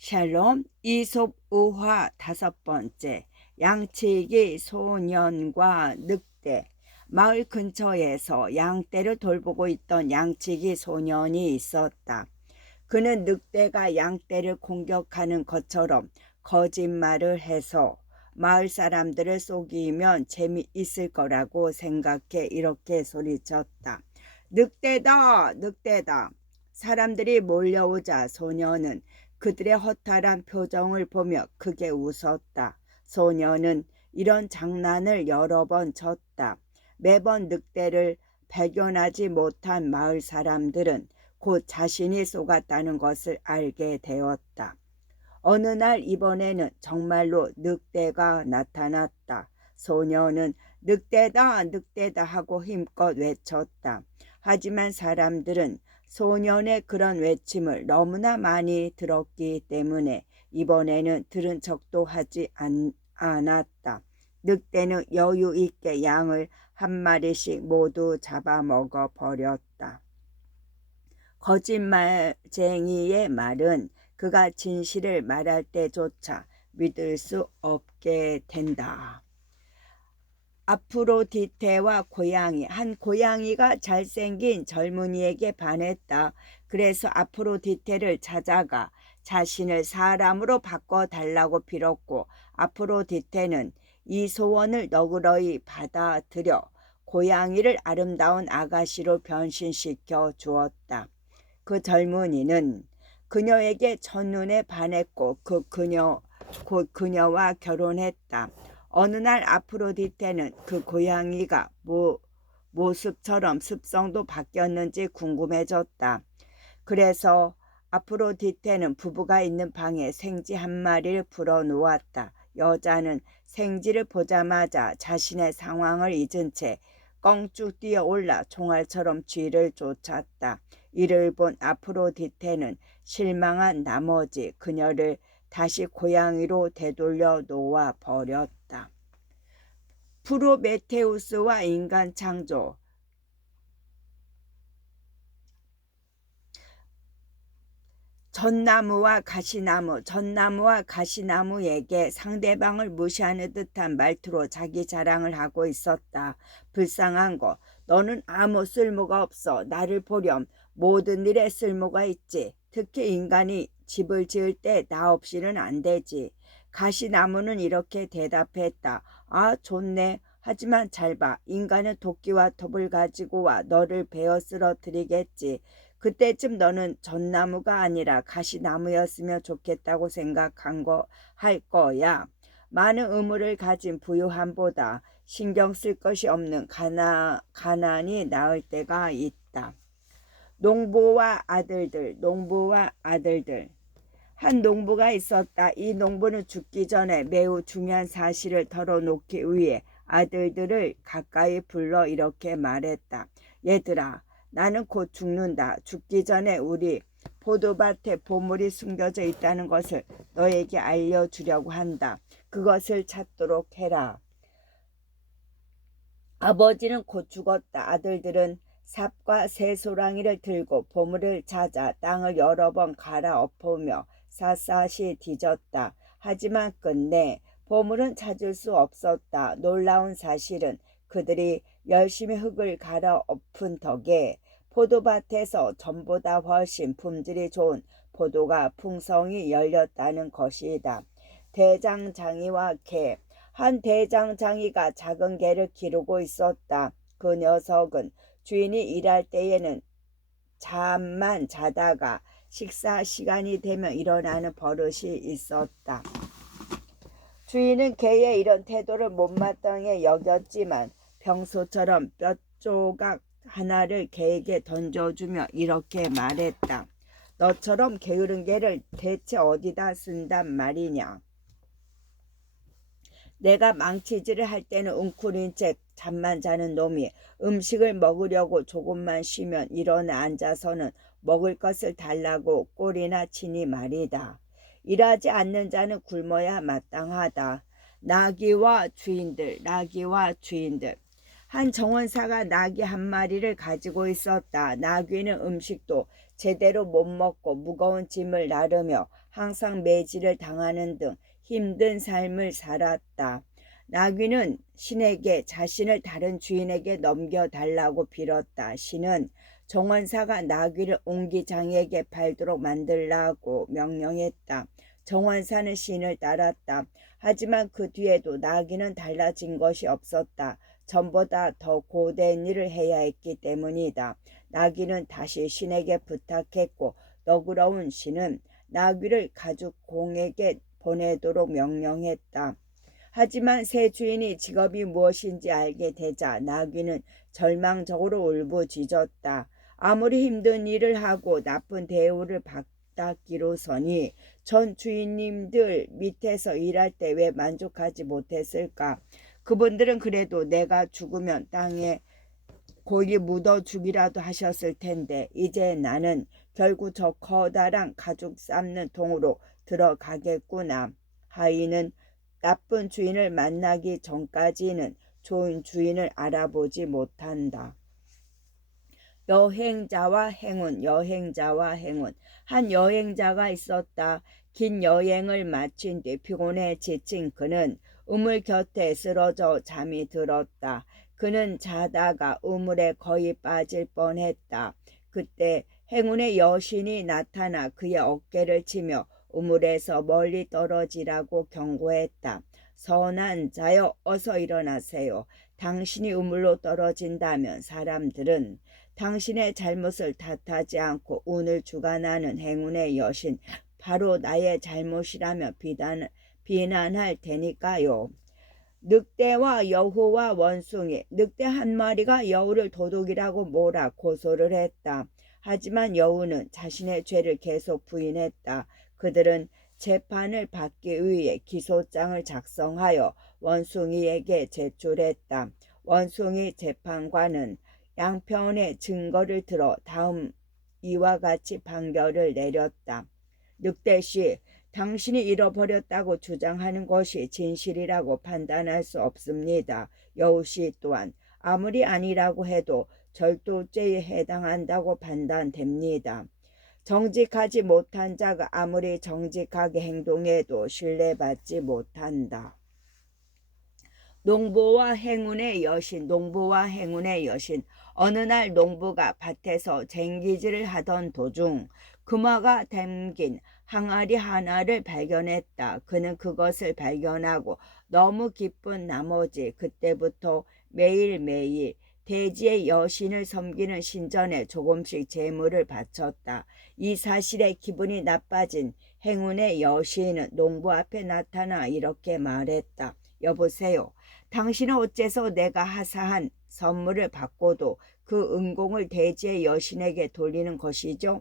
샬롬. 이솝의화 5번째. 양치기 소년과 늑대. 마을 근처에서 양떼를 돌보고 있던 양치기 소년이 있었다. 그는 늑대가 양떼를 공격하는 것처럼 거짓말을 해서 마을 사람들을 속이면 재미있을 거라고 생각해 이렇게 소리쳤다. 늑대다! 늑대다! 사람들이 몰려오자 소년은 그들의 허탈한 표정을 보며 크게 웃었다. 소년은 이런 장난을 여러 번 쳤다. 매번 늑대를 발견하지 못한 마을 사람들은 곧 자신이 속았다는 것을 알게 되었다. 어느 날 이번에는 정말로 늑대가 나타났다. 소년은 늑대다 늑대다 하고 힘껏 외쳤다. 하지만 사람들은 소년의 그런 외침을 너무나 많이 들었기 때문에 이번에는 들은 척도 하지 않았다. 늑대는 여유 있게 양을 한 마리씩 모두 잡아먹어 버렸다. 거짓말쟁이의 말은 그가 진실을 말할 때조차 믿을 수 없게 된다. 아프로디테와 고양이. 한 고양이가 잘생긴 젊은이에게 반했다. 그래서 아프로디테를 찾아가 자신을 사람으로 바꿔달라고 빌었고, 아프로디테는 이 소원을 너그러이 받아들여 고양이를 아름다운 아가씨로 변신시켜 주었다. 그 젊은이는 그녀에게 첫눈에 반했고 곧 그녀와 결혼했다. 어느 날 아프로디테는 그 고양이가 모습처럼 습성도 바뀌었는지 궁금해졌다. 그래서 아프로디테는 부부가 있는 방에 생쥐 한 마리를 불어놓았다. 여자는 생쥐를 보자마자 자신의 상황을 잊은 채 껑쭉 뛰어올라 총알처럼 쥐를 쫓았다. 이를 본 아프로디테는 실망한 나머지 그녀를 다시 고양이로 되돌려 놓아 버렸다. 프로메테우스와 인간 창조. 전나무와 가시나무에게 상대방을 무시하는 듯한 말투로 자기 자랑을 하고 있었다. 불쌍한 거, 너는 아무 쓸모가 없어. 나를 보렴. 모든 일에 쓸모가 있지. 특히 인간이 집을 지을 때 나 없이는 안 되지. 가시나무는 이렇게 대답했다. 아, 좋네. 하지만 잘 봐. 인간은 도끼와 톱을 가지고 와 너를 베어 쓰러뜨리겠지. 그때쯤 너는 전나무가 아니라 가시나무였으면 좋겠다고 할 거야. 많은 의무를 가진 부유함보다 신경 쓸 것이 없는 가난이 나을 때가 있다. 농부와 아들들. 한 농부가 있었다. 이 농부는 죽기 전에 매우 중요한 사실을 털어놓기 위해 아들들을 가까이 불러 이렇게 말했다. 얘들아, 나는 곧 죽는다. 죽기 전에 우리 포도밭에 보물이 숨겨져 있다는 것을 너에게 알려주려고 한다. 그것을 찾도록 해라. 아버지는 곧 죽었다. 아들들은 삽과 새소랑이를 들고 보물을 찾아 땅을 여러 번 갈아엎으며 샅샅이 뒤졌다. 하지만 끝내 보물은 찾을 수 없었다. 놀라운 사실은 그들이 열심히 흙을 갈아엎은 덕에 포도밭에서 전보다 훨씬 품질이 좋은 포도가 풍성히 열렸다는 것이다. 대장장이와 개. 한 대장장이가 작은 개를 기르고 있었다. 그 녀석은 주인이 일할 때에는 잠만 자다가 식사 시간이 되면 일어나는 버릇이 있었다. 주인은 개의 이런 태도를 못마땅해 여겼지만 평소처럼 뼈조각 하나를 개에게 던져주며 이렇게 말했다. 너처럼 게으른 개를 대체 어디다 쓴단 말이냐. 내가 망치질을 할 때는 웅크린 채 잠만 자는 놈이 음식을 먹으려고 조금만 쉬면 일어나 앉아서는 먹을 것을 달라고 꼴이나 치니 말이다. 일하지 않는 자는 굶어야 마땅하다. 나귀와 주인들. 한 정원사가 나귀 한 마리를 가지고 있었다. 나귀는 음식도 제대로 못 먹고 무거운 짐을 나르며 항상 매질을 당하는 등 힘든 삶을 살았다. 나귀는 신에게 자신을 다른 주인에게 넘겨달라고 빌었다. 신은 정원사가 나귀를 옹기장에게 팔도록 만들라고 명령했다. 정원사는 신을 따랐다. 하지만 그 뒤에도 나귀는 달라진 것이 없었다. 전보다 더 고된 일을 해야 했기 때문이다. 나귀는 다시 신에게 부탁했고 너그러운 신은 나귀를 가죽 공에게 보내도록 명령했다. 하지만 새 주인이 직업이 무엇인지 알게 되자 나귀는 절망적으로 울부짖었다. 아무리 힘든 일을 하고 나쁜 대우를 받았기로서니 전 주인님들 밑에서 일할 때 왜 만족하지 못했을까? 그분들은 그래도 내가 죽으면 땅에 고이 묻어 주기라도 하셨을 텐데 이제 나는 결국 저 커다란 가죽 삶는 통으로 들어가겠구나. 하인은 나쁜 주인을 만나기 전까지는 좋은 주인을 알아보지 못한다. 여행자와 행운, 여행자와 행운. 한 여행자가 있었다. 긴 여행을 마친 뒤 피곤해 지친 그는 우물 곁에 쓰러져 잠이 들었다. 그는 자다가 우물에 거의 빠질 뻔했다. 그때 행운의 여신이 나타나 그의 어깨를 치며 우물에서 멀리 떨어지라고 경고했다. 선한 자여 어서 일어나세요. 당신이 우물로 떨어진다면 사람들은 당신의 잘못을 탓하지 않고 운을 주관하는 행운의 여신 바로 나의 잘못이라며 비난할 테니까요. 늑대와 여우와 원숭이. 늑대 한 마리가 여우를 도둑이라고 몰아 고소를 했다. 하지만 여우는 자신의 죄를 계속 부인했다. 그들은 재판을 받기 위해 기소장을 작성하여 원숭이에게 제출했다. 원숭이 재판관은 양편의 증거를 들어 다음 이와 같이 판결을 내렸다. 늑대씨, 당신이 잃어버렸다고 주장하는 것이 진실이라고 판단할 수 없습니다. 여우씨 또한 아무리 아니라고 해도 절도죄에 해당한다고 판단됩니다. 정직하지 못한 자가 아무리 정직하게 행동해도 신뢰받지 못한다. 농부와 행운의 여신, 농부와 행운의 여신. 어느 날 농부가 밭에서 쟁기질을 하던 도중 금화가 담긴 항아리 하나를 발견했다. 그는 그것을 발견하고 너무 기쁜 나머지 그때부터 매일매일 대지의 여신을 섬기는 신전에 조금씩 재물을 바쳤다. 이 사실에 기분이 나빠진 행운의 여신은 농부 앞에 나타나 이렇게 말했다. 여보세요. 당신은 어째서 내가 하사한 선물을 받고도 그 은공을 대지의 여신에게 돌리는 것이죠?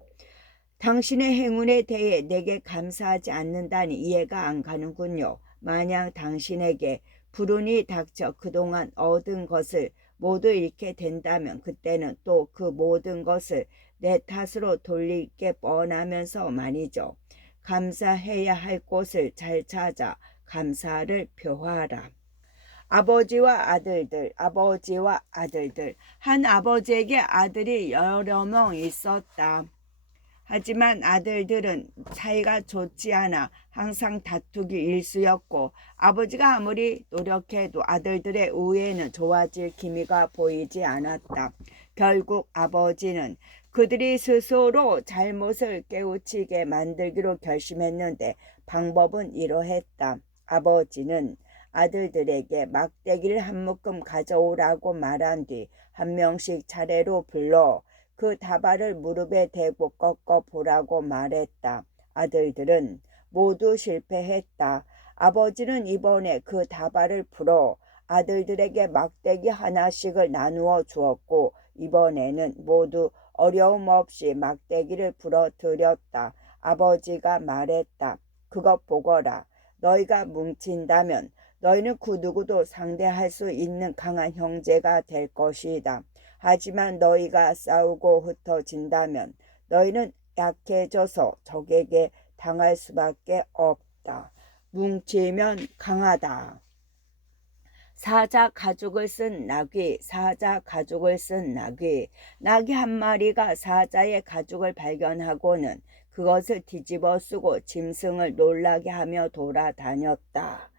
당신의 행운에 대해 내게 감사하지 않는다니 이해가 안 가는군요. 만약 당신에게 불운이 닥쳐 그동안 얻은 것을 모두 잃게 된다면 그때는 또 그 모든 것을 내 탓으로 돌릴 게 뻔하면서 말이죠. 감사해야 할 곳을 잘 찾아 감사를 표하라. 아버지와 아들들, 아버지와 아들들. 한 아버지에게 아들이 여러 명 있었다. 하지만 아들들은 사이가 좋지 않아 항상 다투기 일쑤였고 아버지가 아무리 노력해도 아들들의 우애는 좋아질 기미가 보이지 않았다. 결국 아버지는 그들이 스스로 잘못을 깨우치게 만들기로 결심했는데 방법은 이러했다. 아버지는 아들들에게 막대기를 한 묶음 가져오라고 말한 뒤 한 명씩 차례로 불러 그 다발을 무릎에 대고 꺾어 보라고 말했다. 아들들은 모두 실패했다. 아버지는 이번에 그 다발을 풀어 아들들에게 막대기 하나씩을 나누어 주었고 이번에는 모두 어려움 없이 막대기를 부러뜨렸다. 아버지가 말했다. 그것 보거라. 너희가 뭉친다면 너희는 그 누구도 상대할 수 있는 강한 형제가 될 것이다. 하지만 너희가 싸우고 흩어진다면 너희는 약해져서 적에게 당할 수밖에 없다. 뭉치면 강하다. 사자 가죽을 쓴 나귀, 사자 가죽을 쓴 나귀. 나귀 한 마리가 사자의 가죽을 발견하고는 그것을 뒤집어 쓰고 짐승을 놀라게 하며 돌아다녔다.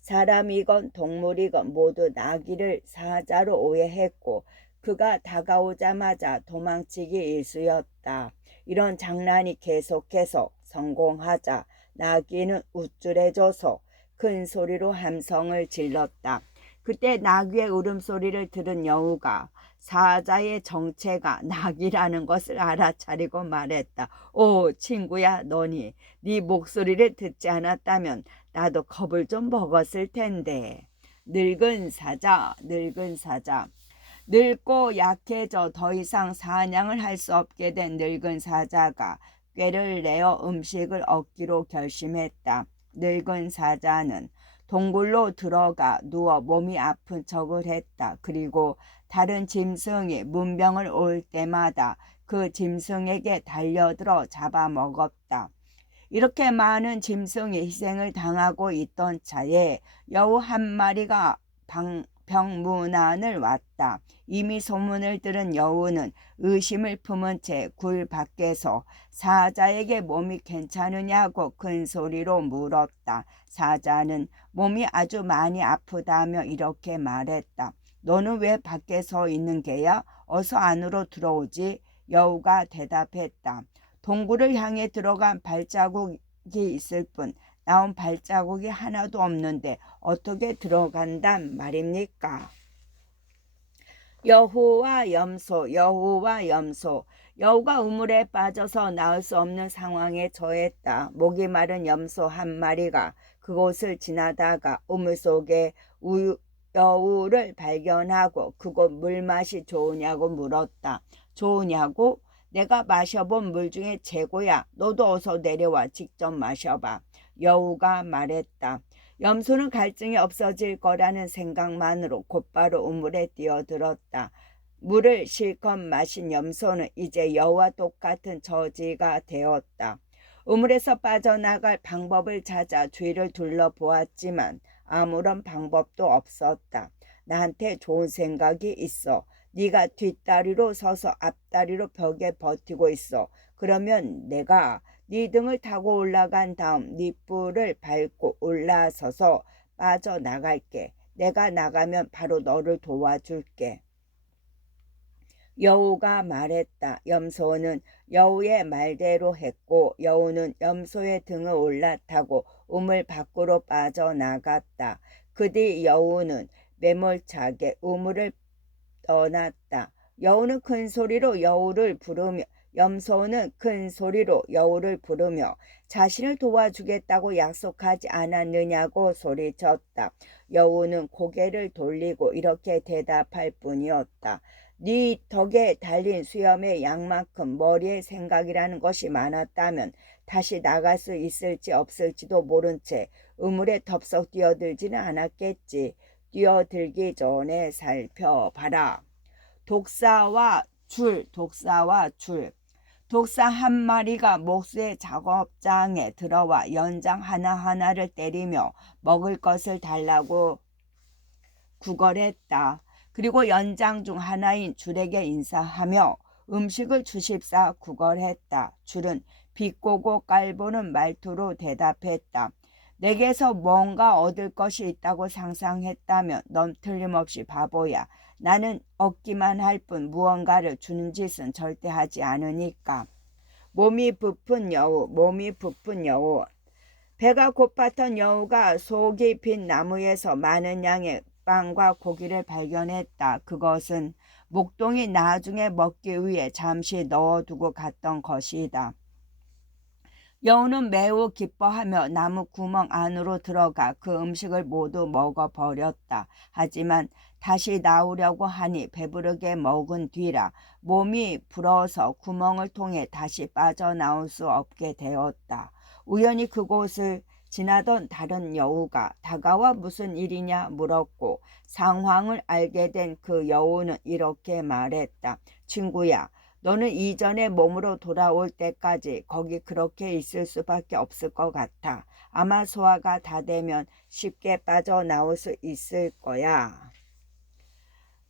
사람이건 동물이건 모두 나귀를 사자로 오해했고 그가 다가오자마자 도망치기 일쑤였다. 이런 장난이 계속해서 성공하자 나귀는 우쭐해져서 큰 소리로 함성을 질렀다. 그때 나귀의 울음소리를 들은 여우가 사자의 정체가 나귀라는 것을 알아차리고 말했다. 오 친구야, 너니 네 목소리를 듣지 않았다면 나도 겁을 좀 먹었을 텐데. 늙은 사자, 늙은 사자. 늙고 약해져 더 이상 사냥을 할 수 없게 된 늙은 사자가 꾀를 내어 음식을 얻기로 결심했다. 늙은 사자는 동굴로 들어가 누워 몸이 아픈 척을 했다. 그리고 다른 짐승이 문병을 올 때마다 그 짐승에게 달려들어 잡아먹었다. 이렇게 많은 짐승이 희생을 당하고 있던 차에 여우 한 마리가 병문안을 왔다. 이미 소문을 들은 여우는 의심을 품은 채 굴 밖에서 사자에게 몸이 괜찮으냐고 큰 소리로 물었다. 사자는 몸이 아주 많이 아프다며 이렇게 말했다. 너는 왜 밖에 서 있는 게야? 어서 안으로 들어오지. 여우가 대답했다. 동굴을 향해 들어간 발자국이 있을 뿐 나온 발자국이 하나도 없는데 어떻게 들어간단 말입니까? 여우와 염소, 여우와 염소. 여우가 우물에 빠져서 나올 수 없는 상황에 처했다. 목이 마른 염소 한 마리가 그곳을 지나다가 우물 속에 여우를 발견하고 그곳 물맛이 좋으냐고 물었다. 좋으냐고? 내가 마셔본 물 중에 최고야. 너도 어서 내려와 직접 마셔봐. 여우가 말했다. 염소는 갈증이 없어질 거라는 생각만으로 곧바로 우물에 뛰어들었다. 물을 실컷 마신 염소는 이제 여우와 똑같은 처지가 되었다. 우물에서 빠져나갈 방법을 찾아 주위를 둘러보았지만 아무런 방법도 없었다. 나한테 좋은 생각이 있어. 네가 뒷다리로 서서 앞다리로 벽에 버티고 있어. 그러면 내가 네 등을 타고 올라간 다음 네 뿔을 밟고 올라서서 빠져나갈게. 내가 나가면 바로 너를 도와줄게. 여우가 말했다. 염소는 여우의 말대로 했고 여우는 염소의 등을 올라타고 우물 밖으로 빠져나갔다. 그 뒤 여우는 매몰차게 우물을 떠났다. 여우는 큰 소리로 여우를 부르며 염소는 큰 소리로 여우를 부르며 자신을 도와주겠다고 약속하지 않았느냐고 소리쳤다. 여우는 고개를 돌리고 이렇게 대답할 뿐이었다. 네 덕에 달린 수염의 양만큼 머리에 생각이라는 것이 많았다면 다시 나갈 수 있을지 없을지도 모른 채 우물에 덥석 뛰어들지는 않았겠지. 뛰어들기 전에 살펴봐라. 독사와 줄, 독사와 줄. 독사 한 마리가 목수의 작업장에 들어와 연장 하나하나를 때리며 먹을 것을 달라고 구걸했다. 그리고 연장 중 하나인 줄에게 인사하며 음식을 주십사 구걸했다. 줄은 비꼬고 깔보는 말투로 대답했다. 내게서 뭔가 얻을 것이 있다고 상상했다면 넌 틀림없이 바보야. 나는 얻기만 할 뿐 무언가를 주는 짓은 절대 하지 않으니까. 몸이 부푼 여우, 몸이 부푼 여우. 배가 고팠던 여우가 속이 빈 나무에서 많은 양의 빵과 고기를 발견했다. 그것은 목동이 나중에 먹기 위해 잠시 넣어두고 갔던 것이다. 여우는 매우 기뻐하며 나무 구멍 안으로 들어가 그 음식을 모두 먹어버렸다. 하지만 다시 나오려고 하니 배부르게 먹은 뒤라 몸이 불어서 구멍을 통해 다시 빠져나올 수 없게 되었다. 우연히 그곳을 지나던 다른 여우가 다가와 무슨 일이냐 물었고 상황을 알게 된 그 여우는 이렇게 말했다. 친구야, 너는 이전의 몸으로 돌아올 때까지 거기 그렇게 있을 수밖에 없을 것 같아. 아마 소화가 다 되면 쉽게 빠져나올 수 있을 거야.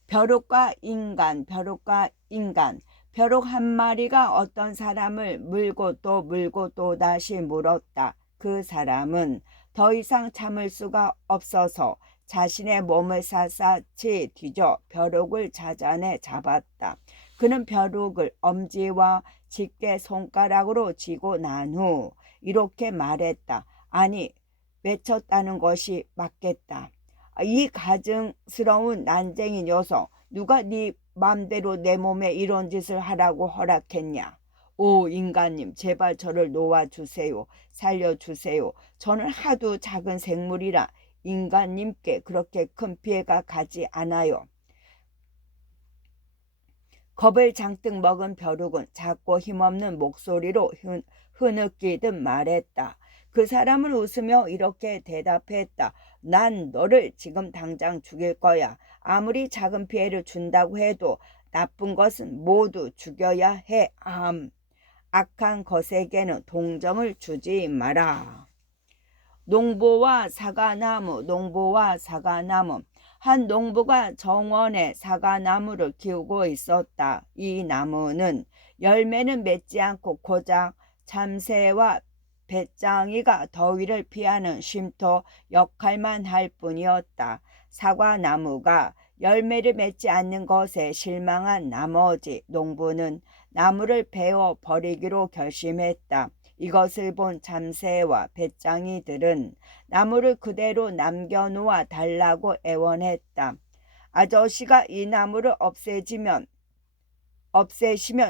벼룩과 인간, 벼룩과 인간. 벼룩 한 마리가 어떤 사람을 물고 또 물고 또 다시 물었다. 그 사람은 더 이상 참을 수가 없어서 자신의 몸을 샅샅이 뒤져 벼룩을 찾아내 잡았다. 그는 벼룩을 엄지와 집게 손가락으로 쥐고 난 후 이렇게 말했다. 아니, 외쳤다는 것이 맞겠다. 이 가증스러운 난쟁이 녀석, 누가 네 맘대로 내 몸에 이런 짓을 하라고 허락했냐? 오, 인간님, 제발 저를 놓아주세요. 살려주세요. 저는 하도 작은 생물이라 인간님께 그렇게 큰 피해가 가지 않아요. 겁을 잔뜩 먹은 벼룩은 작고 힘없는 목소리로 흐느끼듯 말했다. 그 사람은 웃으며 이렇게 대답했다. 난 너를 지금 당장 죽일 거야. 아무리 작은 피해를 준다고 해도 나쁜 것은 모두 죽여야 해. 악한 것에게는 동정을 주지 마라. 농부와 사과나무, 농부와 사과나무. 한 농부가 정원에 사과나무를 키우고 있었다. 이 나무는 열매는 맺지 않고 고작 참새와 배짱이가 더위를 피하는 쉼터 역할만 할 뿐이었다. 사과나무가 열매를 맺지 않는 것에 실망한 나머지 농부는 나무를 베어 버리기로 결심했다. 이것을 본 참새와 배짱이들은 나무를 그대로 남겨놓아 달라고 애원했다. 아저씨가 이 나무를 없애시면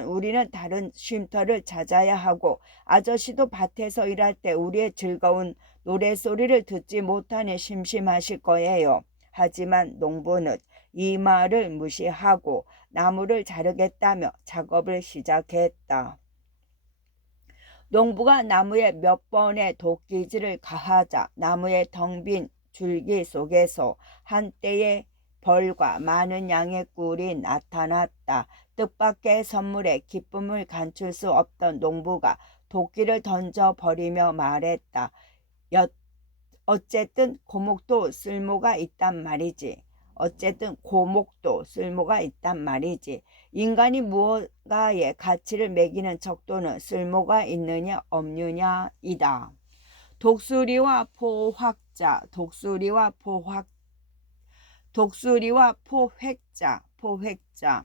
우리는 다른 쉼터를 찾아야 하고 아저씨도 밭에서 일할 때 우리의 즐거운 노랫소리를 듣지 못하니 심심하실 거예요. 하지만 농부는 이 말을 무시하고 나무를 자르겠다며 작업을 시작했다. 농부가 나무에 몇 번의 도끼질을 가하자 나무의 텅 빈 줄기 속에서 한때의 벌과 많은 양의 꿀이 나타났다. 뜻밖의 선물에 기쁨을 감출 수 없던 농부가 도끼를 던져버리며 말했다. 어쨌든 고목도 쓸모가 있단 말이지. 인간이 무언가에 가치를 매기는 척도는 쓸모가 있느냐 없느냐이다. 독수리와 포획자.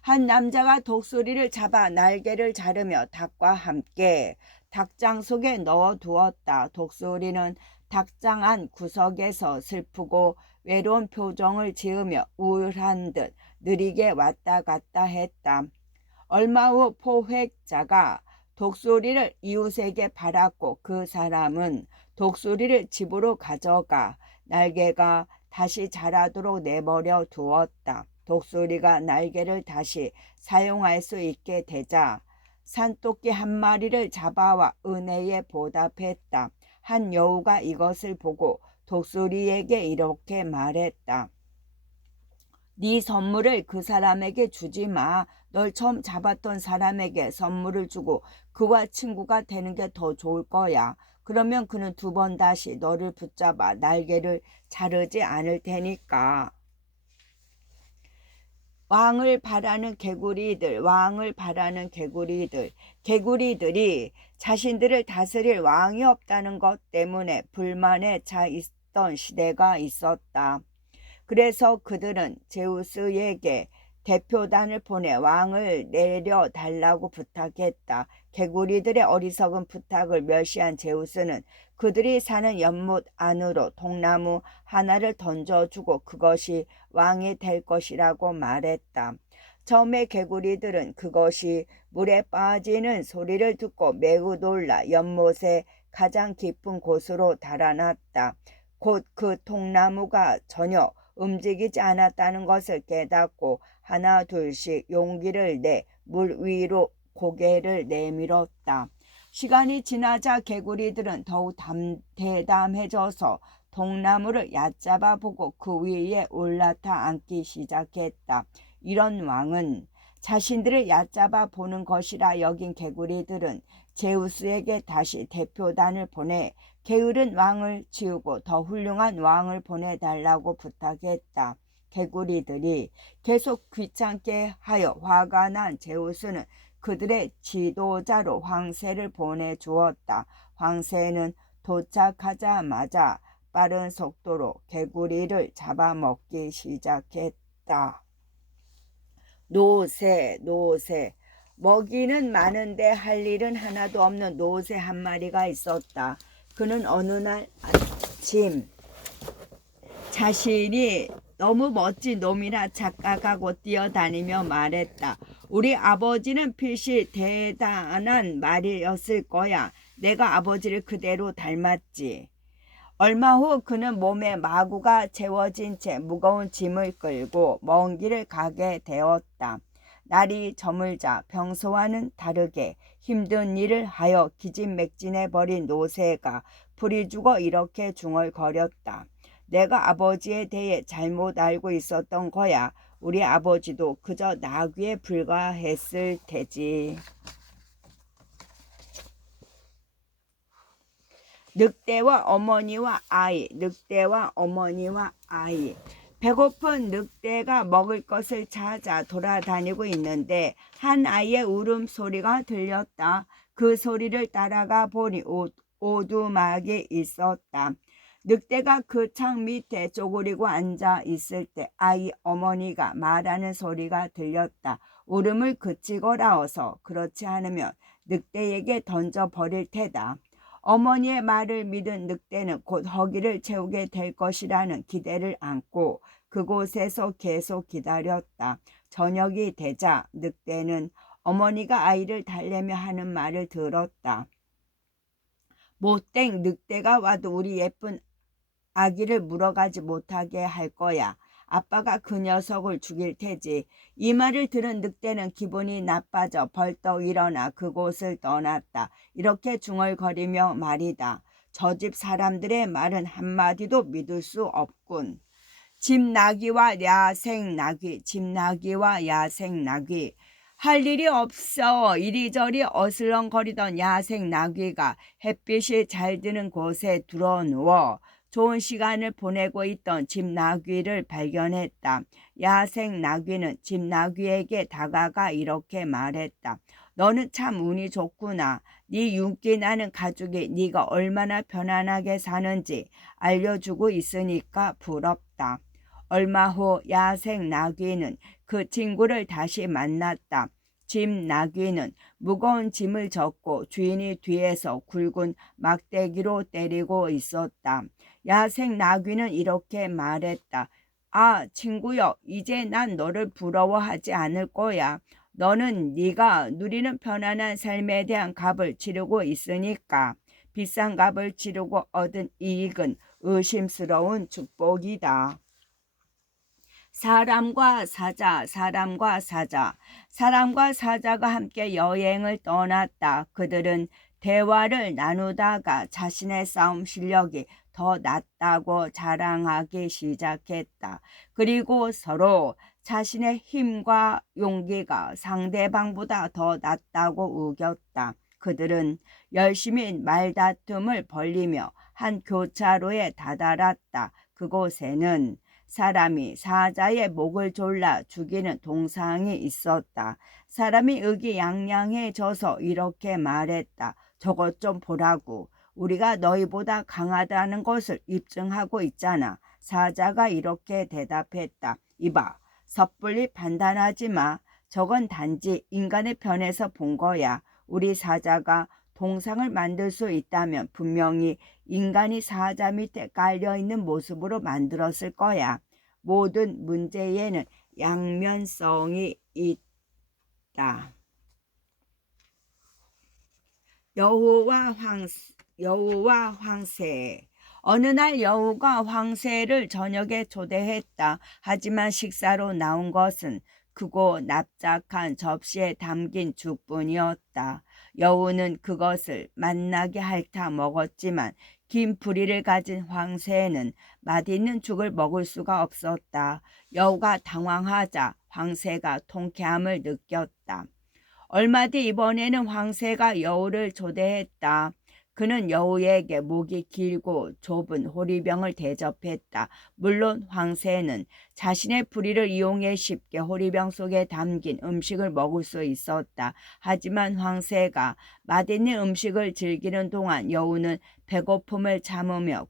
한 남자가 독수리를 잡아 날개를 자르며 닭과 함께 닭장 속에 넣어두었다. 독수리는 닭장 안 구석에서 슬프고 외로운 표정을 지으며 우울한 듯 느리게 왔다 갔다 했다. 얼마 후 포획자가 독수리를 이웃에게 팔았고 그 사람은 독수리를 집으로 가져가 날개가 다시 자라도록 내버려 두었다. 독수리가 날개를 다시 사용할 수 있게 되자 산토끼 한 마리를 잡아와 은혜에 보답했다. 한 여우가 이것을 보고 독수리에게 이렇게 말했다. 네 선물을 그 사람에게 주지 마. 널 처음 잡았던 사람에게 선물을 주고 그와 친구가 되는 게 더 좋을 거야. 그러면 그는 두 번 다시 너를 붙잡아 날개를 자르지 않을 테니까. 왕을 바라는 개구리들이 자신들을 다스릴 왕이 없다는 것 때문에 불만에 차 있던 시대가 있었다. 그래서 그들은 제우스에게 대표단을 보내 왕을 내려달라고 부탁했다. 개구리들의 어리석은 부탁을 멸시한 제우스는 그들이 사는 연못 안으로 통나무 하나를 던져주고 그것이 왕이 될 것이라고 말했다. 처음에 개구리들은 그것이 물에 빠지는 소리를 듣고 매우 놀라 연못의 가장 깊은 곳으로 달아났다. 곧 그 통나무가 전혀 움직이지 않았다는 것을 깨닫고 하나 둘씩 용기를 내 물 위로 고개를 내밀었다. 시간이 지나자 개구리들은 더욱 대담해져서 통나무를 얕잡아 보고 그 위에 올라타 앉기 시작했다. 이런 왕은 자신들을 얕잡아 보는 것이라 여긴 개구리들은 제우스에게 다시 대표단을 보내 게으른 왕을 지우고 더 훌륭한 왕을 보내달라고 부탁했다. 개구리들이 계속 귀찮게 하여 화가 난 제우스는 그들의 지도자로 황새를 보내주었다. 황새는 도착하자마자 빠른 속도로 개구리를 잡아먹기 시작했다. 노새, 노새. 먹이는 많은데 할 일은 하나도 없는 노새 한 마리가 있었다. 그는 어느 날 아침 자신이 너무 멋진 놈이라 착각하고 뛰어다니며 말했다. 우리 아버지는 필시 대단한 말이었을 거야. 내가 아버지를 그대로 닮았지. 얼마 후 그는 몸에 마구가 채워진 채 무거운 짐을 끌고 먼 길을 가게 되었다. 날이 저물자 평소와는 다르게 힘든 일을 하여 기진맥진해버린 노새가 풀이 죽어 이렇게 중얼거렸다. 내가 아버지에 대해 잘못 알고 있었던 거야. 우리 아버지도 그저 나귀에 불과했을 테지. 늑대와 어머니와 아이, 늑대와 어머니와 아이. 배고픈 늑대가 먹을 것을 찾아 돌아다니고 있는데 한 아이의 울음소리가 들렸다. 그 소리를 따라가 보니 오두막이 있었다. 늑대가 그 창 밑에 쪼그리고 앉아 있을 때 아이 어머니가 말하는 소리가 들렸다. 울음을 그치거라 어서. 그렇지 않으면 늑대에게 던져버릴 테다. 어머니의 말을 믿은 늑대는 곧 허기를 채우게 될 것이라는 기대를 안고 그곳에서 계속 기다렸다. 저녁이 되자 늑대는 어머니가 아이를 달래며 하는 말을 들었다. 못된 늑대가 와도 우리 예쁜 아기를 물어가지 못하게 할 거야. 아빠가 그 녀석을 죽일 테지. 이 말을 들은 늑대는 기분이 나빠져 벌떡 일어나 그곳을 떠났다. 이렇게 중얼거리며 말이다. 저 집 사람들의 말은 한마디도 믿을 수 없군. 집나귀와 야생나귀, 집나귀와 야생나귀. 할 일이 없어 이리저리 어슬렁거리던 야생나귀가 햇빛이 잘 드는 곳에 들어누워 좋은 시간을 보내고 있던 집나귀를 발견했다. 야생나귀는 집나귀에게 다가가 이렇게 말했다. 너는 참 운이 좋구나. 네 윤기 나는 가족이 네가 얼마나 편안하게 사는지 알려주고 있으니까 부럽다. 얼마 후 야생나귀는 그 친구를 다시 만났다. 집나귀는 무거운 짐을 젓고 주인이 뒤에서 굵은 막대기로 때리고 있었다. 야생나귀는 이렇게 말했다. 아, 친구여, 이제 난 너를 부러워하지 않을 거야. 너는 네가 누리는 편안한 삶에 대한 값을 치르고 있으니까. 비싼 값을 치르고 얻은 이익은 의심스러운 축복이다. 사람과 사자, 사람과 사자. 사람과 사자가 함께 여행을 떠났다. 그들은 대화를 나누다가 자신의 싸움 실력이 더 낫다고 자랑하기 시작했다. 그리고 서로 자신의 힘과 용기가 상대방보다 더 낫다고 우겼다. 그들은 열심히 말다툼을 벌이며 한 교차로에 다다랐다. 그곳에는 사람이 사자의 목을 졸라 죽이는 동상이 있었다. 사람이 의기양양해져서 이렇게 말했다. 저것 좀 보라고. 우리가 너희보다 강하다는 것을 입증하고 있잖아. 사자가 이렇게 대답했다. 이봐, 섣불리 판단하지 마. 저건 단지 인간의 편에서 본 거야. 우리 사자가 동상을 만들 수 있다면 분명히 인간이 사자 밑에 깔려있는 모습으로 만들었을 거야. 모든 문제에는 양면성이 있다. 여우와 황새. 어느 날 여우가 황새를 저녁에 초대했다. 하지만 식사로 나온 것은 크고 납작한 접시에 담긴 죽뿐이었다. 여우는 그것을 맛나게 핥아 먹었지만 긴 부리를 가진 황새는 맛있는 죽을 먹을 수가 없었다. 여우가 당황하자 황새가 통쾌함을 느꼈다. 얼마 뒤 이번에는 황새가 여우를 초대했다. 그는 여우에게 목이 길고 좁은 호리병을 대접했다. 물론 황새는 자신의 부리를 이용해 쉽게 호리병 속에 담긴 음식을 먹을 수 있었다. 하지만 황새가 맛있는 음식을 즐기는 동안 여우는 배고픔을 참으며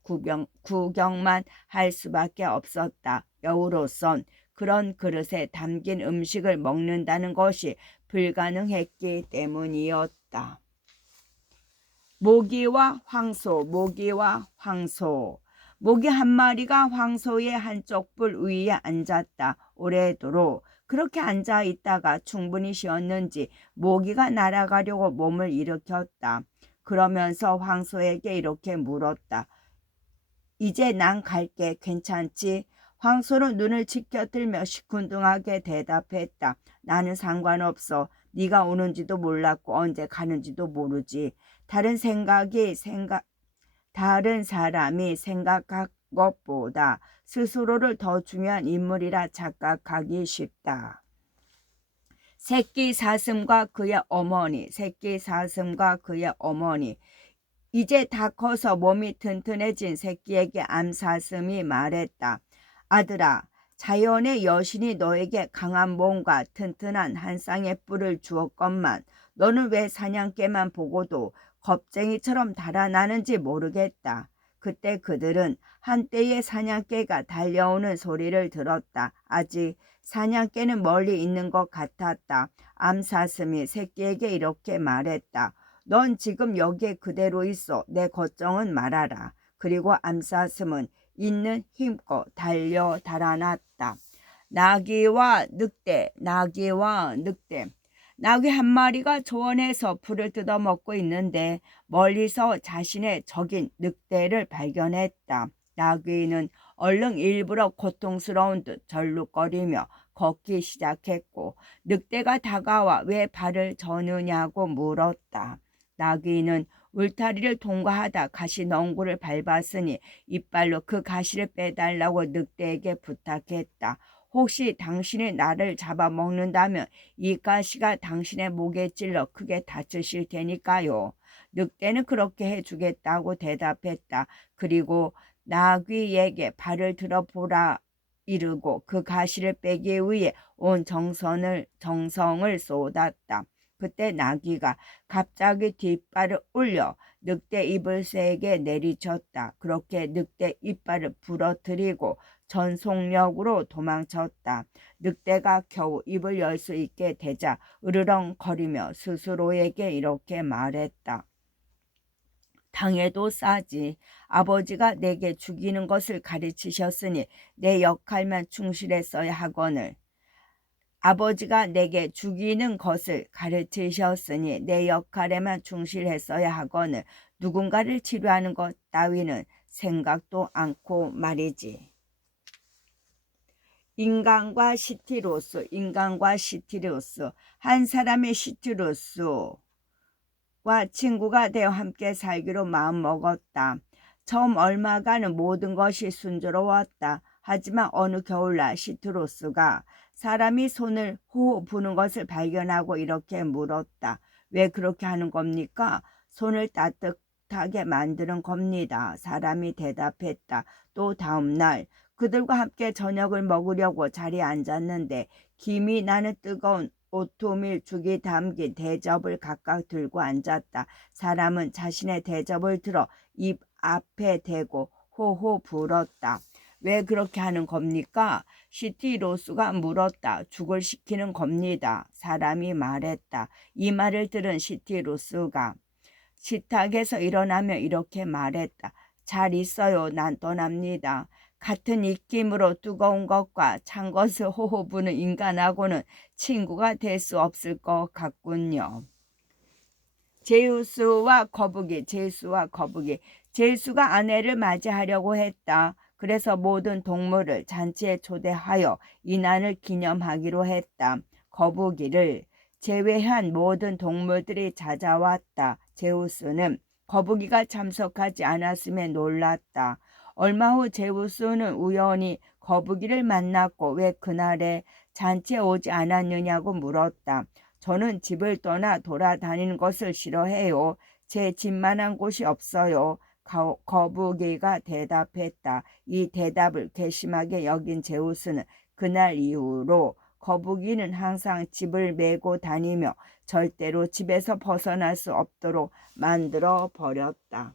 구경만 할 수밖에 없었다. 여우로선 그런 그릇에 담긴 음식을 먹는다는 것이 불가능했기 때문이었다. 모기와 황소, 모기와 황소. 모기 한 마리가 황소의 한쪽 뿔 위에 앉았다. 오래도록 그렇게 앉아 있다가 충분히 쉬었는지 모기가 날아가려고 몸을 일으켰다. 그러면서 황소에게 이렇게 물었다. 이제 난 갈게. 괜찮지? 황소는 눈을 치켜들며 시큰둥하게 대답했다. 나는 상관없어. 네가 오는지도 몰랐고 언제 가는지도 모르지. 다른 사람이 생각한 것보다 스스로를 더 중요한 인물이라 착각하기 쉽다. 새끼 사슴과 그의 어머니, 새끼 사슴과 그의 어머니. 이제 다 커서 몸이 튼튼해진 새끼에게 암사슴이 말했다. 아들아, 자연의 여신이 너에게 강한 몸과 튼튼한 한 쌍의 뿔을 주었건만 너는 왜 사냥개만 보고도 겁쟁이처럼 달아나는지 모르겠다. 그때 그들은 한때의 사냥개가 달려오는 소리를 들었다. 아직 사냥개는 멀리 있는 것 같았다. 암사슴이 새끼에게 이렇게 말했다. 넌 지금 여기에 그대로 있어. 내 걱정은 말아라. 그리고 암사슴은 있는 힘껏 달아났다. 나귀와 늑대, 나귀와 늑대. 나귀 한 마리가 초원에서 풀을 뜯어먹고 있는데 멀리서 자신의 적인 늑대를 발견했다. 나귀는 얼른 일부러 고통스러운 듯 절룩거리며 걷기 시작했고 늑대가 다가와 왜 발을 저느냐고 물었다. 나귀는 울타리를 통과하다 가시 넝굴을 밟았으니 이빨로 그 가시를 빼달라고 늑대에게 부탁했다. 혹시 당신이 나를 잡아먹는다면 이 가시가 당신의 목에 찔러 크게 다치실 테니까요. 늑대는 그렇게 해주겠다고 대답했다. 그리고 나귀에게 발을 들어보라 이르고 그 가시를 빼기 위해 온 정성을 쏟았다. 그때 나귀가 갑자기 뒷발을 올려 늑대 이불새에게 내리쳤다. 그렇게 늑대 이빨을 부러뜨리고 전속력으로 도망쳤다. 늑대가 겨우 입을 열 수 있게 되자 으르렁거리며 스스로에게 이렇게 말했다. 당해도 싸지. 아버지가 내게 죽이는 것을 가르치셨으니 내 역할만 충실했어야 하거늘. 아버지가 내게 죽이는 것을 가르치셨으니 내 역할에만 충실했어야 하거늘 누군가를 치료하는 것 따위는 생각도 않고 말이지. 인간과 시티로스, 인간과 시티로스. 한 사람의 시티로스와 친구가 되어 함께 살기로 마음먹었다. 처음 얼마간은 모든 것이 순조로웠다. 하지만 어느 겨울날 시트로스가 사람이 손을 호호 부는 것을 발견하고 이렇게 물었다. 왜 그렇게 하는 겁니까? 손을 따뜻하게 만드는 겁니다. 사람이 대답했다. 또 다음날 그들과 함께 저녁을 먹으려고 자리에 앉았는데 김이 나는 뜨거운 오트밀 죽이 담긴 대접을 각각 들고 앉았다. 사람은 자신의 대접을 들어 입 앞에 대고 호호 불었다. 왜 그렇게 하는 겁니까? 시티로스가 물었다. 죽을 시키는 겁니다. 사람이 말했다. 이 말을 들은 시티로스가 식탁에서 일어나며 이렇게 말했다. 잘 있어요. 난 떠납니다. 같은 입김으로 뜨거운 것과 찬 것을 호호 부는 인간하고는 친구가 될 수 없을 것 같군요. 제우스와 거북이, 제우스와 거북이. 제우스가 아내를 맞이하려고 했다. 그래서 모든 동물을 잔치에 초대하여 이날을 기념하기로 했다. 거북이를 제외한 모든 동물들이 찾아왔다. 제우스는 거북이가 참석하지 않았음에 놀랐다. 얼마 후 제우스는 우연히 거북이를 만났고 왜 그날에 잔치에 오지 않았느냐고 물었다. 저는 집을 떠나 돌아다니는 것을 싫어해요. 제 집만한 곳이 없어요. 거북이가 대답했다. 이 대답을 괘씸하게 여긴 제우스는 그날 이후로 거북이는 항상 집을 메고 다니며 절대로 집에서 벗어날 수 없도록 만들어 버렸다.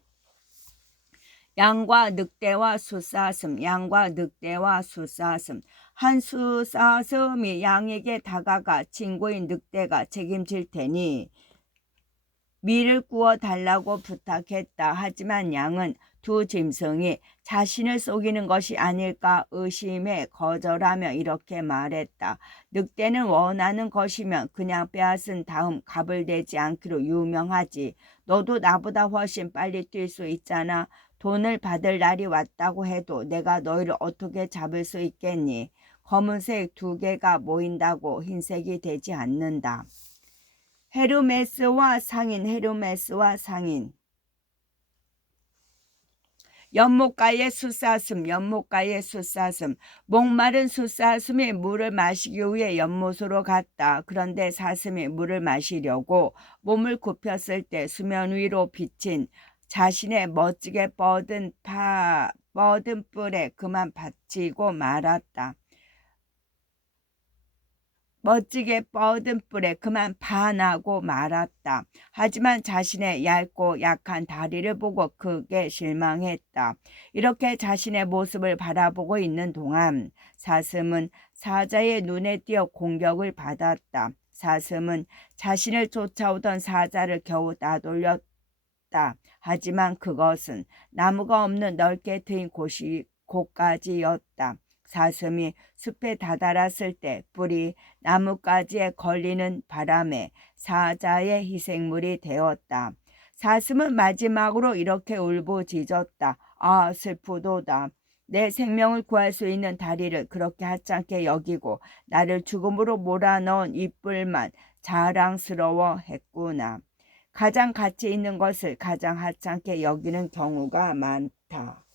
양과 늑대와 숫사슴, 양과 늑대와 숫사슴. 한 숫사슴이 양에게 다가가 친구인 늑대가 책임질 테니 밀을 구워 달라고 부탁했다. 하지만 양은 두 짐승이 자신을 속이는 것이 아닐까 의심해 거절하며 이렇게 말했다. 늑대는 원하는 것이면 그냥 빼앗은 다음 가불되지 않기로 유명하지. 너도 나보다 훨씬 빨리 뛸 수 있잖아. 돈을 받을 날이 왔다고 해도 내가 너희를 어떻게 잡을 수 있겠니? 검은색 두 개가 모인다고 흰색이 되지 않는다. 헤르메스와 상인, 헤르메스와 상인. 연못가의 숫사슴, 연못가의 숫사슴. 목마른 숫사슴이 물을 마시기 위해 연못으로 갔다. 그런데 사슴이 물을 마시려고 몸을 굽혔을 때 수면 위로 비친 자신의 멋지게 뻗은 뿔에 그만 받치고 말았다. 멋지게 뻗은 뿔에 그만 반하고 말았다. 하지만 자신의 얇고 약한 다리를 보고 크게 실망했다. 이렇게 자신의 모습을 바라보고 있는 동안 사슴은 사자의 눈에 띄어 공격을 받았다. 사슴은 자신을 쫓아오던 사자를 겨우 따돌렸다. 하지만 그것은 나무가 없는 넓게 트인 곳까지였다. 사슴이 숲에 다다랐을 때 뿔이 나뭇가지에 걸리는 바람에 사자의 희생물이 되었다. 사슴은 마지막으로 이렇게 울부짖었다. 아, 슬프도다. 내 생명을 구할 수 있는 다리를 그렇게 하찮게 여기고 나를 죽음으로 몰아넣은 이 뿔만 자랑스러워했구나. 가장 가치 있는 것을 가장 하찮게 여기는 경우가 많다.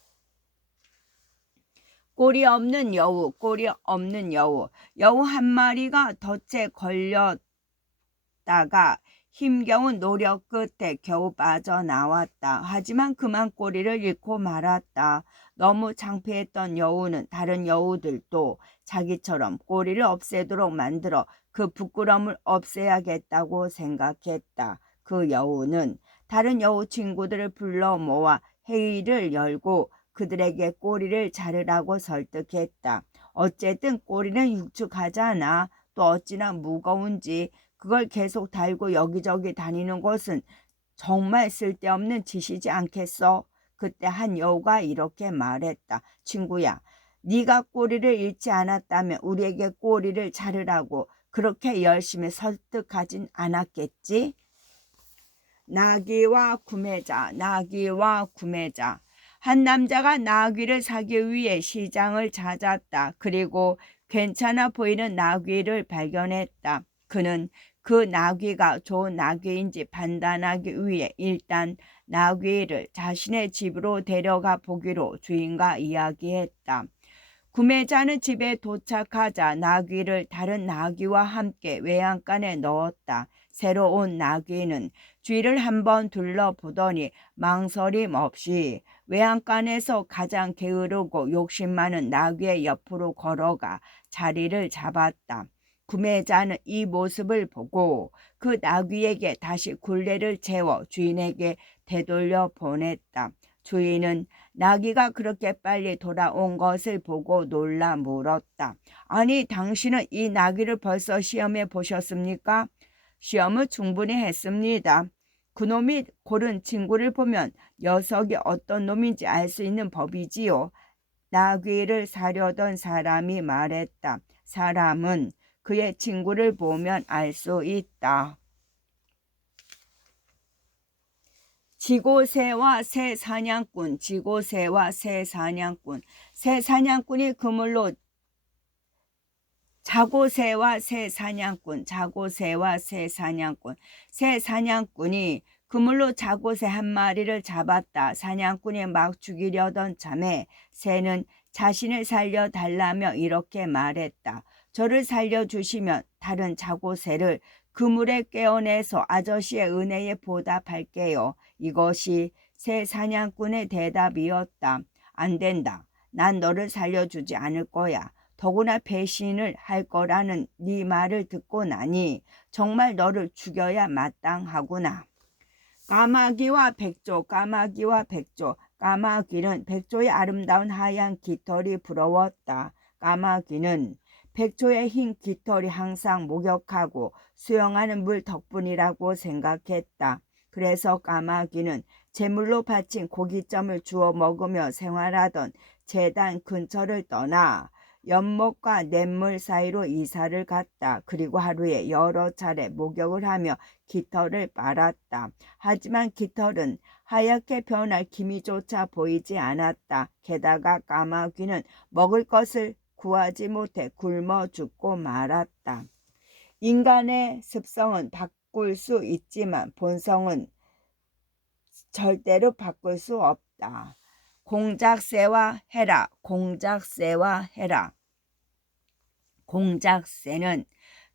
꼬리 없는 여우, 꼬리 없는 여우. 여우 한 마리가 덫에 걸렸다가 힘겨운 노력 끝에 겨우 빠져나왔다. 하지만 그만 꼬리를 잃고 말았다. 너무 창피했던 여우는 다른 여우들도 자기처럼 꼬리를 없애도록 만들어 그 부끄러움을 없애야겠다고 생각했다. 그 여우는 다른 여우 친구들을 불러 모아 회의를 열고 그들에게 꼬리를 자르라고 설득했다. 어쨌든 꼬리는 육축하잖아. 또 어찌나 무거운지 그걸 계속 달고 여기저기 다니는 것은 정말 쓸데없는 짓이지 않겠어? 그때 한 여우가 이렇게 말했다. 친구야, 네가 꼬리를 잃지 않았다면 우리에게 꼬리를 자르라고 그렇게 열심히 설득하진 않았겠지? 나귀와 구매자, 나귀와 구매자. 한 남자가 나귀를 사기 위해 시장을 찾았다. 그리고 괜찮아 보이는 나귀를 발견했다. 그는 그 나귀가 좋은 나귀인지 판단하기 위해 일단 나귀를 자신의 집으로 데려가 보기로 주인과 이야기했다. 구매자는 집에 도착하자 나귀를 다른 나귀와 함께 외양간에 넣었다. 새로 온 나귀는 주위를 한번 둘러보더니 망설임 없이 외양간에서 가장 게으르고 욕심 많은 나귀의 옆으로 걸어가 자리를 잡았다. 구매자는 이 모습을 보고 그 나귀에게 다시 굴레를 채워 주인에게 되돌려 보냈다. 주인은 나귀가 그렇게 빨리 돌아온 것을 보고 놀라 물었다. 아니, 당신은 이 나귀를 벌써 시험해 보셨습니까? 시험을 충분히 했습니다. 그놈이 고른 친구를 보면 녀석이 어떤 놈인지 알 수 있는 법이지요. 나귀를 사려던 사람이 말했다. 사람은 그의 친구를 보면 알 수 있다. 지고새와 새 사냥꾼, 지고새와 새 사냥꾼. 새 사냥꾼이 그물로 자고새와 새 사냥꾼, 자고새와 새 사냥꾼. 새 사냥꾼이 그물로 자고새 한 마리를 잡았다. 사냥꾼이 막 죽이려던 참에 새는 자신을 살려달라며 이렇게 말했다. 저를 살려주시면 다른 자고새를 그물에 깨어내서 아저씨의 은혜에 보답할게요. 이것이 새 사냥꾼의 대답이었다. 안 된다. 난 너를 살려주지 않을 거야. 더구나 배신을 할 거라는 네 말을 듣고 나니 정말 너를 죽여야 마땅하구나. 까마귀와 백조, 까마귀와 백조. 까마귀는 백조의 아름다운 하얀 깃털이 부러웠다. 까마귀는 백조의 흰 깃털이 항상 목욕하고 수영하는 물 덕분이라고 생각했다. 그래서 까마귀는 제물로 바친 고깃점을 주워 먹으며 생활하던 제단 근처를 떠나 연못과 냇물 사이로 이사를 갔다. 그리고 하루에 여러 차례 목욕을 하며 깃털을 빨았다. 하지만 깃털은 하얗게 변할 기미조차 보이지 않았다. 게다가 까마귀는 먹을 것을 구하지 못해 굶어 죽고 말았다. 인간의 습성은 바꿀 수 있지만 본성은 절대로 바꿀 수 없다. 공작새와 헤라, 공작새와 헤라. 공작새는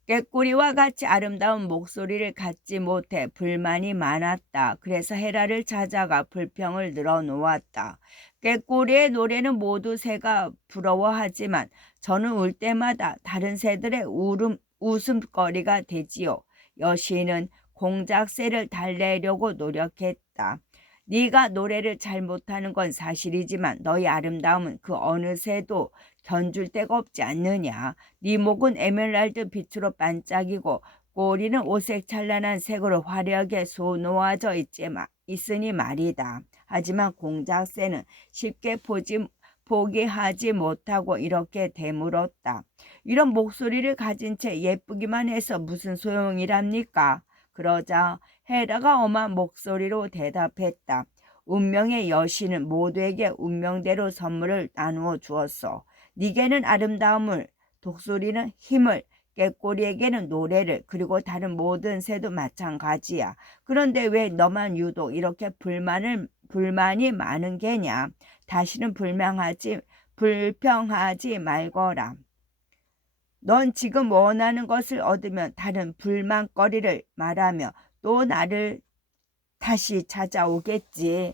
꾀꼬리와 같이 아름다운 목소리를 갖지 못해 불만이 많았다. 그래서 헤라를 찾아가 불평을 늘어놓았다. 꾀꼬리의 노래는 모두 새가 부러워하지만 저는 울 때마다 다른 새들의 웃음거리가 되지요. 여신은 공작새를 달래려고 노력했다. 네가 노래를 잘 못하는 건 사실이지만 너희 아름다움은 그 어느 새도 견줄 데가 없지 않느냐. 네 목은 에메랄드 빛으로 반짝이고 꼬리는 오색 찬란한 색으로 화려하게 수놓아져 있으니 말이다. 하지만 공작새는 쉽게 포기하지 못하고 이렇게 되물었다. 이런 목소리를 가진 채 예쁘기만 해서 무슨 소용이랍니까? 그러자 헤라가 엄한 목소리로 대답했다. 운명의 여신은 모두에게 운명대로 선물을 나누어 주었어. 네게는 아름다움을, 독수리는 힘을, 꾀꼬리에게는 노래를, 그리고 다른 모든 새도 마찬가지야. 그런데 왜 너만 유독 이렇게 불만이 많은 게냐? 다시는 불평하지 말거라. 넌 지금 원하는 것을 얻으면 다른 불만거리를 말하며 또 나를 다시 찾아오겠지.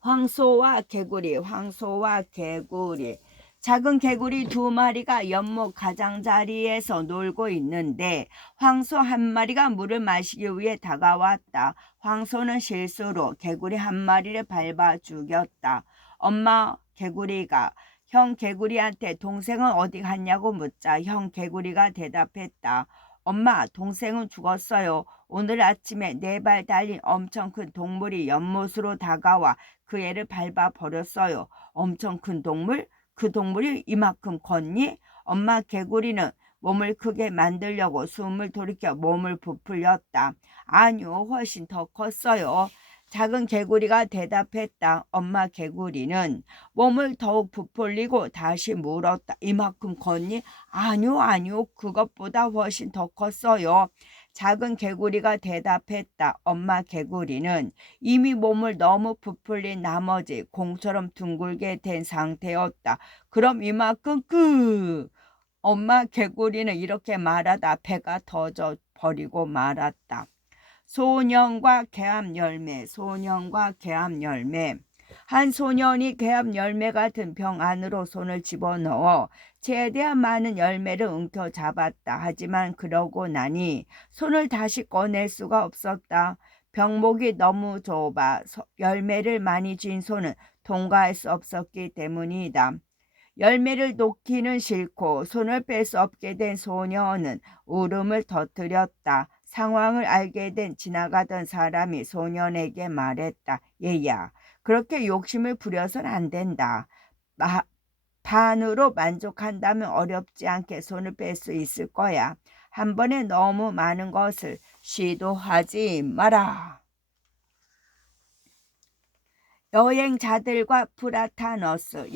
황소와 개구리, 황소와 개구리. 작은 개구리 2마리가 연못 가장자리에서 놀고 있는데 황소 1마리가 물을 마시기 위해 다가왔다. 황소는 실수로 개구리 1마리를 밟아 죽였다. 엄마 개구리가 형 개구리한테 동생은 어디 갔냐고 묻자 형 개구리가 대답했다. 엄마, 동생은 죽었어요. 오늘 아침에 4발 달린 엄청 큰 동물이 연못으로 다가와 그 애를 밟아 버렸어요. 엄청 큰 동물? 그 동물이 이만큼 컸니? 엄마 개구리는 몸을 크게 만들려고 숨을 돌이켜 몸을 부풀렸다. 아니요, 훨씬 더 컸어요. 작은 개구리가 대답했다. 엄마 개구리는 몸을 더욱 부풀리고 다시 물었다. 이만큼 컸니? 아니요, 그것보다 훨씬 더 컸어요. 작은 개구리가 대답했다. 엄마 개구리는 이미 몸을 너무 부풀린 나머지 공처럼 둥글게 된 상태였다. 그럼 이만큼 엄마 개구리는 이렇게 말하다 배가 터져 버리고 말았다. 소년과 개암 열매, 소년과 개암 열매. 한 소년이 개암 열매 같은 병 안으로 손을 집어넣어 최대한 많은 열매를 움켜 잡았다. 하지만 그러고 나니 손을 다시 꺼낼 수가 없었다. 병목이 너무 좁아 열매를 많이 쥔 손은 통과할 수 없었기 때문이다. 열매를 놓기는 싫고 손을 뺄 수 없게 된 소년은 울음을 터뜨렸다. 상황을 알게 된 지나가던 사람이 소년에게 말했다. 얘야, 그렇게 욕심을 부려서는 안 된다. 반으로 만족한다면 어렵지 않게 손을 뺄 수 있을 거야. 한 번에 너무 많은 것을 시도하지 마라. 여행자들과 프라타너스.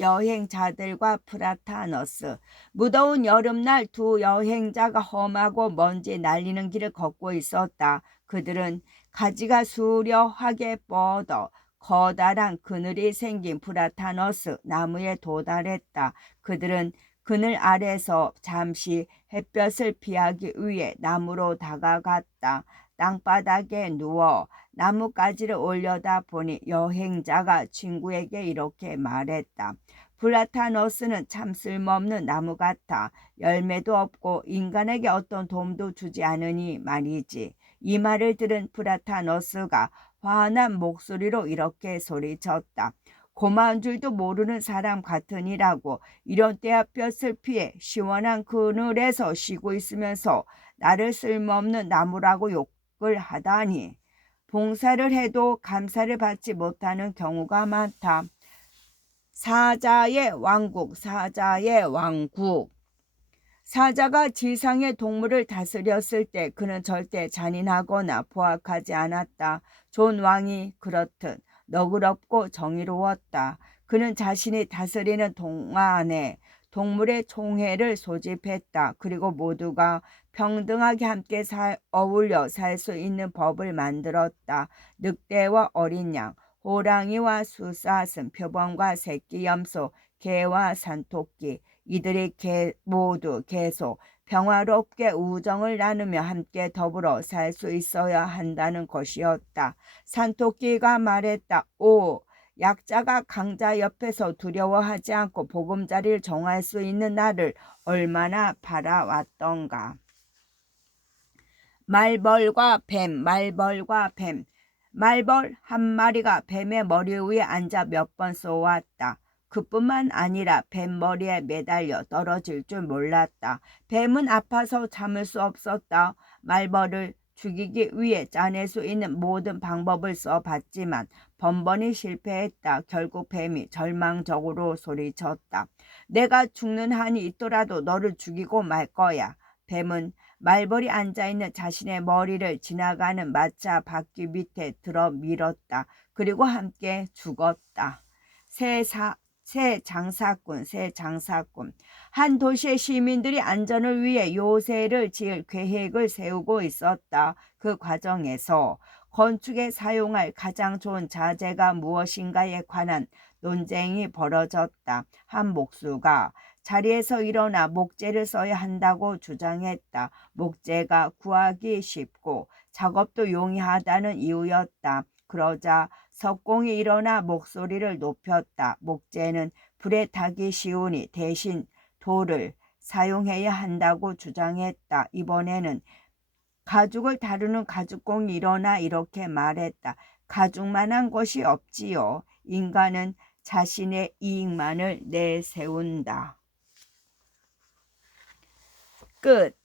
무더운 여름날 2 여행자가 험하고 먼지 날리는 길을 걷고 있었다. 그들은 가지가 수려하게 뻗어 커다란 그늘이 생긴 프라타너스 나무에 도달했다. 그들은 그늘 아래서 잠시 햇볕을 피하기 위해 나무로 다가갔다. 땅바닥에 누워 나뭇가지를 올려다 보니 여행자가 친구에게 이렇게 말했다. 플라타너스는 참 쓸모없는 나무 같아. 열매도 없고 인간에게 어떤 도움도 주지 않으니 말이지. 이 말을 들은 플라타너스가 화난 목소리로 이렇게 소리쳤다. 고마운 줄도 모르는 사람 같으니라고. 이런 때햇볕을 피해 시원한 그늘에서 쉬고 있으면서 나를 쓸모없는 나무라고 욕을 하다니. 봉사를 해도 감사를 받지 못하는 경우가 많다. 사자의 왕국, 사자의 왕국. 사자가 지상의 동물을 다스렸을 때 그는 절대 잔인하거나 포악하지 않았다. 존 왕이 그렇듯 너그럽고 정의로웠다. 그는 자신이 다스리는 동안에 동물의 총회를 소집했다. 그리고 모두가 평등하게 함께 어울려 살 수 있는 법을 만들었다. 늑대와 어린 양, 호랑이와 숫사슴, 표범과 새끼 염소, 개와 산토끼, 이들이 모두 계속 평화롭게 우정을 나누며 함께 더불어 살 수 있어야 한다는 것이었다. 산토끼가 말했다. 오, 약자가 강자 옆에서 두려워하지 않고 보금자리를 정할 수 있는 나를 얼마나 바라왔던가. 말벌과 뱀, 말벌과 뱀. 말벌 한 마리가 뱀의 머리 위에 앉아 몇 번 쏘았다. 그뿐만 아니라 뱀 머리에 매달려 떨어질 줄 몰랐다. 뱀은 아파서 참을 수 없었다. 말벌을 죽이기 위해 짜낼 수 있는 모든 방법을 써봤지만 번번이 실패했다. 결국 뱀이 절망적으로 소리쳤다. 내가 죽는 한이 있더라도 너를 죽이고 말 거야. 뱀은 말벌이 앉아있는 자신의 머리를 지나가는 마차 바퀴 밑에 들어 밀었다. 그리고 함께 죽었다. 새 장사꾼. 한 도시의 시민들이 안전을 위해 요새를 지을 계획을 세우고 있었다. 그 과정에서 건축에 사용할 가장 좋은 자재가 무엇인가에 관한 논쟁이 벌어졌다. 한 목수가 자리에서 일어나 목재를 써야 한다고 주장했다. 목재가 구하기 쉽고 작업도 용이하다는 이유였다. 그러자 석공이 일어나 목소리를 높였다. 목재는 불에 타기 쉬우니 대신 돌을 사용해야 한다고 주장했다. 이번에는 가죽을 다루는 가죽공이 일어나 이렇게 말했다. 가죽만한 것이 없지요. 인간은 자신의 이익만을 내세운다. 끝.